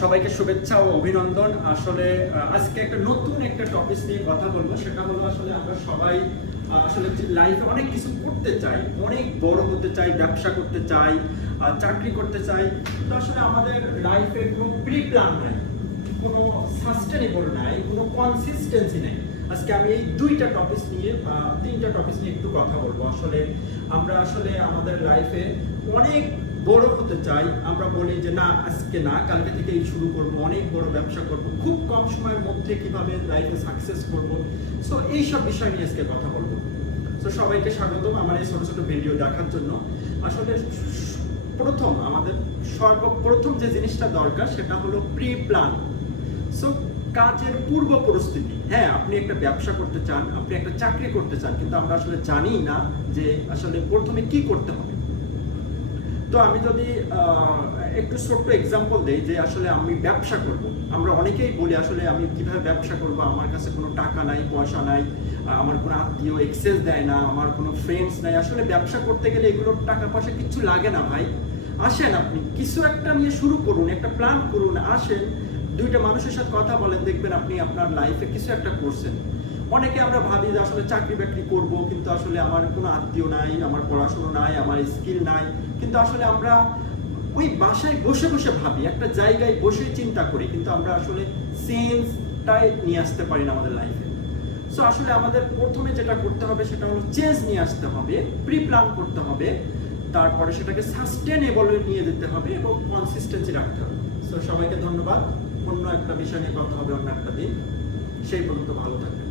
সবাইকে শুভেচ্ছা ও অভিনন্দন। আসলে আজকে একটা নতুন একটা টপিক নিয়ে কথা বলবো, সেটা হলো আসলে আমরা সবাই আসলে লাইফে অনেক কিছু করতে চাই, অনেক বড় হতে চাই, ব্যবসা করতে চাই, চাকরি করতে চাই। তো আসলে আমাদের লাইফে কোনো প্রি প্ল্যান নাই, কোনো সাস্টেনেবল নাই, কোনো কনসিস্টেন্সি নেই। আজকে আমি এই দুইটা টপিক নিয়ে তিনটা টপিক নিয়ে একটু কথা বলবো। আসলে আমরা আসলে আমাদের লাইফে অনেক বড় হতে চাই, আমরা বলি যে না আজকে না কালকে থেকেই শুরু করব, অনেক বড় ব্যবসা করব, খুব কম সময়ের মধ্যে কিভাবে লাইফে সাকসেস করব। সো এইসব বিষয় নিয়ে আজকে কথা বলবো। সো সবাইকে স্বাগতম আমার এই ছোট ছোট ভিডিও দেখার জন্য। আসলে আমাদের সর্বপ্রথম যে জিনিসটা দরকার সেটা হলো প্রি প্ল্যান। সো কাজের পূর্ব প্রস্তুতি। হ্যাঁ, আপনি একটা ব্যবসা করতে চান, আপনি একটা চাকরি করতে চান, কিন্তু আমরা আসলে জানি না যে আসলে প্রথমে কি করতে হবে। তো আমি যদি একটু ছোট্ট এক্সাম্পল দেই যে আসলে আমি ব্যবসা করব, আমরা অনেকেই বলি আসলে আমি কিভাবে ব্যবসা করব, আমার কাছে কোনো টাকা নাই, পয়সা নাই, আমার কোনো আত্মীয় এক্সেস দেয় না, আমার কোনো ফ্রেন্ডস নাই। আসলে ব্যবসা করতে গেলে এগুলোর টাকা পয়সা কিচ্ছু লাগে না ভাই। আসেন আপনি কিছু একটা নিয়ে শুরু করুন, একটা প্ল্যান করুন, আসেন দুইটা মানুষের সাথে কথা বলেন, দেখবেন আপনি আপনার লাইফে কিছু একটা করছেন। অনেকে আমরা ভাবি যে আসলে চাকরি বাকরি করবো, কিন্তু আসলে আমার কোনো আত্মীয় নাই, আমার পড়াশোনা নাই, আমার স্কিল নাই, কিন্তু আসলে আমরা ওই বাসায় বসে বসে ভাবি, একটা জায়গায় বসে চিন্তা করি, কিন্তু আমরা আসলে চেঞ্জটাই নিয়ে আসতে পারি না আমাদের লাইফে। সো আসলে আমাদের প্রথমে যেটা করতে হবে সেটা হলো চেঞ্জ নিয়ে আসতে হবে, প্রি প্ল্যান করতে হবে, তারপরে সেটাকে সাস্টেনেবল নিয়ে যেতে হবে এবং কনসিস্টেন্সি রাখতে হবে। সো সবাইকে ধন্যবাদ। অন্য একটা বিষয় নিয়ে কথা হবে অন্য একটা দিন। সেই পর্যন্ত ভালো থাকবেন।